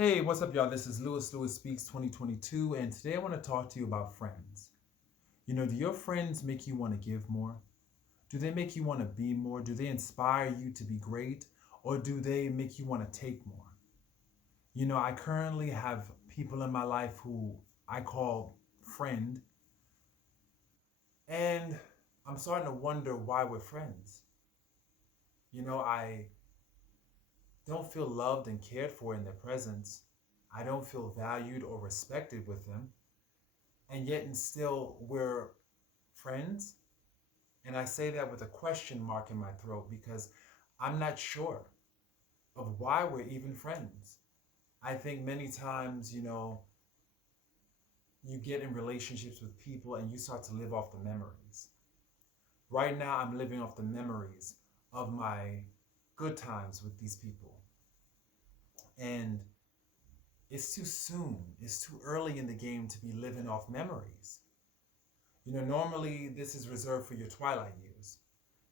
Hey, what's up, y'all? This is Lewis Speaks 2022, and today I want to talk to you about friends. Do your friends make you want to give more? Do they make you want to be more? Do they inspire you to be great? Or do they make you want to take more? I currently have people in my life who I call friend, and I'm starting to wonder why we're friends. I don't feel loved and cared for in their presence. I don't feel valued or respected with them, and yet and still we're friends. And I say that with a question mark in my throat because I'm not sure of why we're even friends. I think many times, you get in relationships with people and you start to live off the memories. Right now, I'm living off the memories of my good times with these people. And it's too soon, it's too early in the game to be living off memories. Normally this is reserved for your twilight years.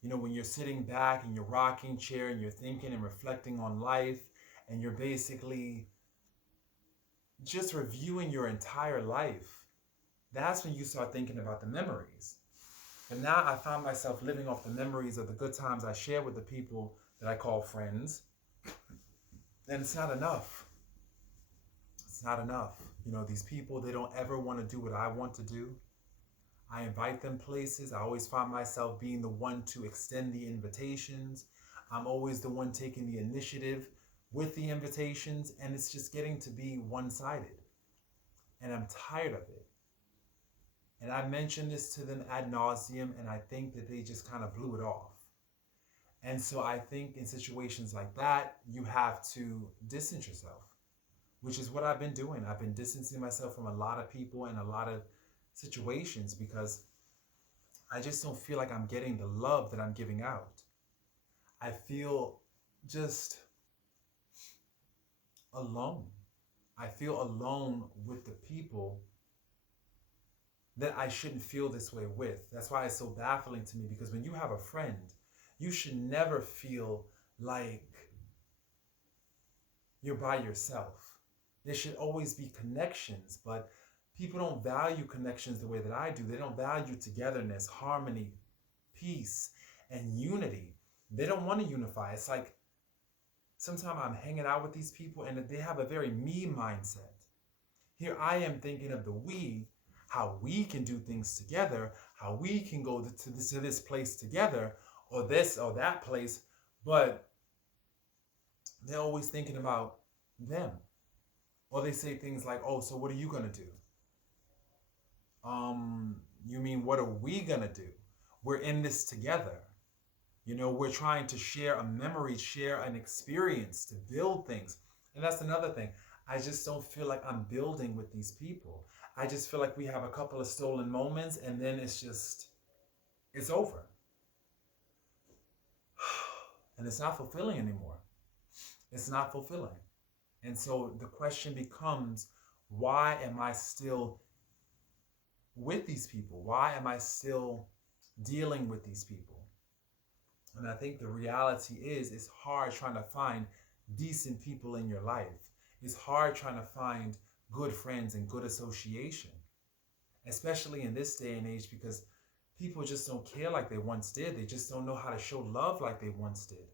When you're sitting back in your rocking chair and you're thinking and reflecting on life and you're basically just reviewing your entire life, that's when you start thinking about the memories. And now I found myself living off the memories of the good times I share with the people that I call friends. And it's not enough. It's not enough. These people, they don't ever want to do what I want to do. I invite them places. I always find myself being the one to extend the invitations. I'm always the one taking the initiative with the invitations, and it's just getting to be one-sided. And I'm tired of it. And I mentioned this to them ad nauseum, and I think that they just kind of blew it off. And so I think in situations like that, you have to distance yourself, which is what I've been doing. I've been distancing myself from a lot of people and a lot of situations because I just don't feel like I'm getting the love that I'm giving out. I feel just alone. I feel alone with the people that I shouldn't feel this way with. That's why it's so baffling to me, because when you have a friend, you should never feel like you're by yourself. There should always be connections, but people don't value connections the way that I do. They don't value togetherness, harmony, peace, and unity. They don't want to unify. It's like sometimes I'm hanging out with these people and they have a very me mindset. Here I am thinking of the we, how we can do things together, how we can go to this place together, or this or that place, but they're always thinking about them. Or they say things like, oh, so what are you going to do? You mean, what are we going to do? We're in this together. We're trying to share a memory, share an experience, to build things. And that's another thing. I just don't feel like I'm building with these people. I just feel like we have a couple of stolen moments and then it's over. And it's not fulfilling anymore. It's not fulfilling. And so the question becomes, why am I still with these people? Why am I still dealing with these people? And I think the reality is, it's hard trying to find decent people in your life. It's hard trying to find good friends and good association, especially in this day and age, because people just don't care like they once did. They just don't know how to show love like they once did.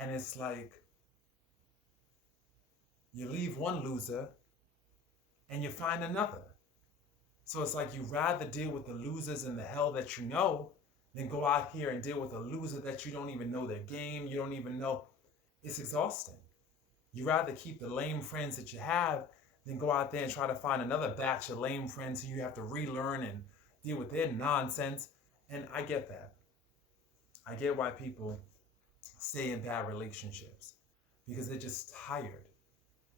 And it's like you leave one loser and you find another. So it's like you rather deal with the losers in the hell that you know than go out here and deal with a loser that you don't even know their game. You don't even know. It's exhausting. You rather keep the lame friends that you have than go out there and try to find another batch of lame friends who you have to relearn and deal with their nonsense. And I get that. I get why people stay in bad relationships, because they're just tired.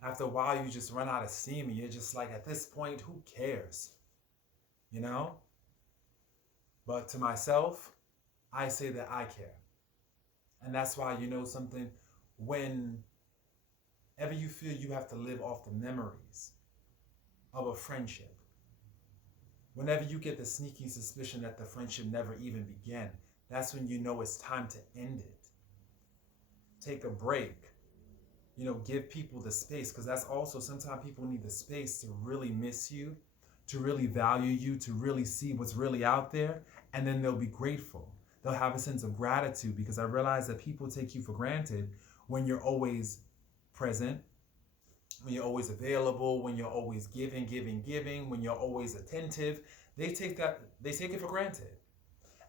After a while, you just run out of steam and you're just like, at this point, who cares? You know? But to myself, I say that I care. And that's why, something, whenever you feel you have to live off the memories of a friendship, whenever you get the sneaky suspicion that the friendship never even began, that's when you know it's time to end it. Take a break. give people the space, because that's also sometimes people need the space to really miss you, to really value you, to really see what's really out there, and then they'll be grateful. They'll have a sense of gratitude, because I realize that people take you for granted when you're always present, when you're always available, when you're always giving, when you're always attentive. They take it for granted.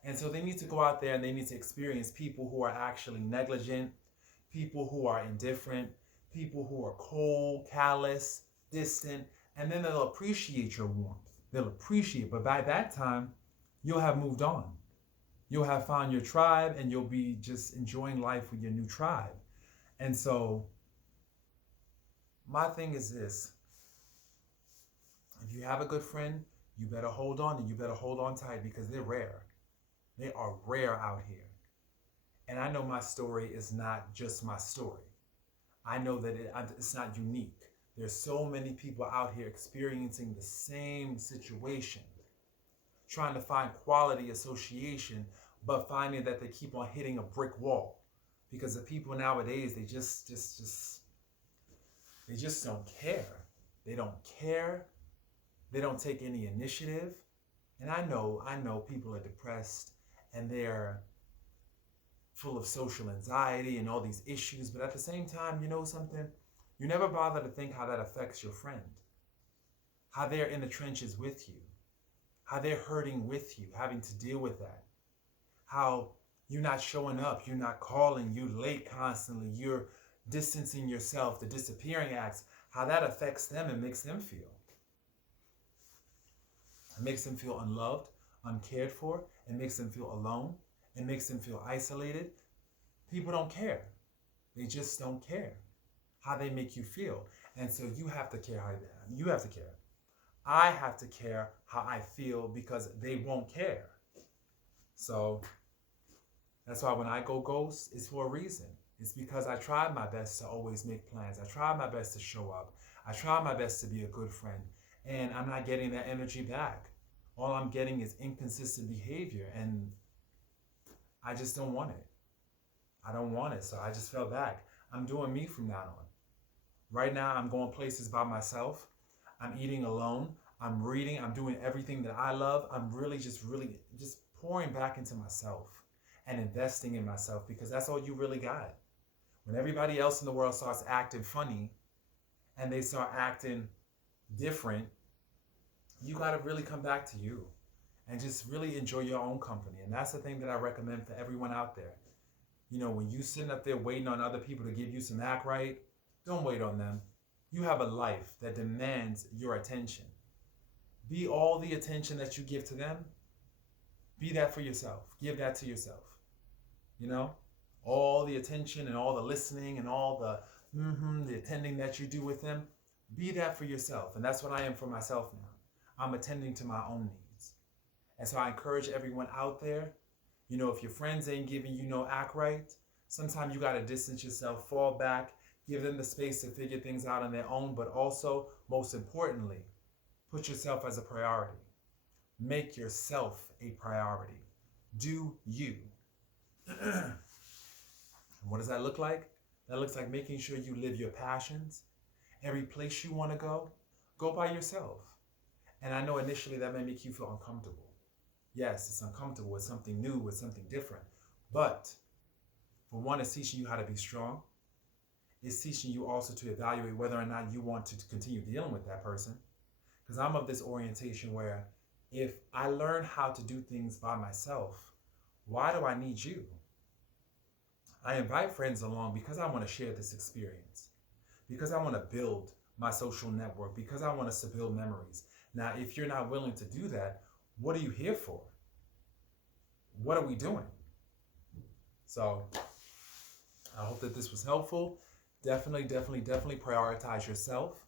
And so they need to go out there and they need to experience people who are actually negligent, people who are indifferent, people who are cold, callous, distant, and then they'll appreciate your warmth. They'll appreciate, but by that time, you'll have moved on. You'll have found your tribe and you'll be just enjoying life with your new tribe. And so my thing is this: if you have a good friend, you better hold on, and you better hold on tight, because they're rare. They are rare out here. And I know my story is not just my story. I know that it's not unique. There's so many people out here experiencing the same situation, trying to find quality association, but finding that they keep on hitting a brick wall. Because the people nowadays, they just don't care. They don't care. They don't take any initiative. And I know people are depressed and they're full of social anxiety and all these issues. But at the same time, you know something? You never bother to think how that affects your friend, how they're in the trenches with you, how they're hurting with you, having to deal with that, how you're not showing up, you're not calling, you're late constantly, you're distancing yourself, the disappearing acts, how that affects them and makes them feel. It makes them feel unloved, uncared for. It makes them feel alone. It makes them feel isolated. People don't care. They just don't care how they make you feel. And so you have to care how you have to care. I have to care how I feel, because they won't care. So that's why when I go ghost, it's for a reason. It's because I tried my best to always make plans. I tried my best to show up. I tried my best to be a good friend. And I'm not getting that energy back. All I'm getting is inconsistent behavior. And I just don't want it. I don't want it. So I just fell back. I'm doing me from now on. Right now, I'm going places by myself. I'm eating alone. I'm reading. I'm doing everything that I love. I'm really just pouring back into myself and investing in myself, because that's all you really got. When everybody else in the world starts acting funny and they start acting different, you got to really come back to you and just really enjoy your own company. And that's the thing that I recommend for everyone out there. When you sitting up there waiting on other people to give you some act right, don't wait on them. You have a life that demands your attention. Be all the attention that you give to them. Be that for yourself. Give that to yourself. All the attention and all the listening and all the attending that you do with them. Be that for yourself. And that's what I am for myself now. I'm attending to my own needs. And so I encourage everyone out there, if your friends ain't giving you no act right, sometimes you got to distance yourself, fall back, give them the space to figure things out on their own. But also, most importantly, put yourself as a priority. Make yourself a priority. Do you. What does that look like? That looks like making sure you live your passions. Every place you want to go by yourself. And I know initially that may make you feel uncomfortable. Yes, it's uncomfortable. It's something new. It's something different. But for one, it's teaching you how to be strong. It's teaching you also to evaluate whether or not you want to continue dealing with that person. Because I'm of this orientation where if I learn how to do things by myself, why do I need you? I invite friends along because I want to share this experience, because I want to build my social network, because I want us to build memories. Now, if you're not willing to do that, what are you here for? What are we doing? So I hope that this was helpful. Definitely prioritize yourself.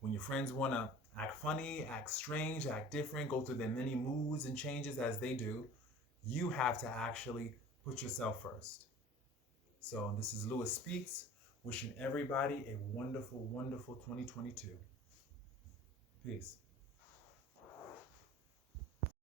When your friends want to act funny, act strange, act different, go through their many moods and changes as they do, you have to actually put yourself first. So this is Lewis Speaks, wishing everybody a wonderful, wonderful 2022. Peace.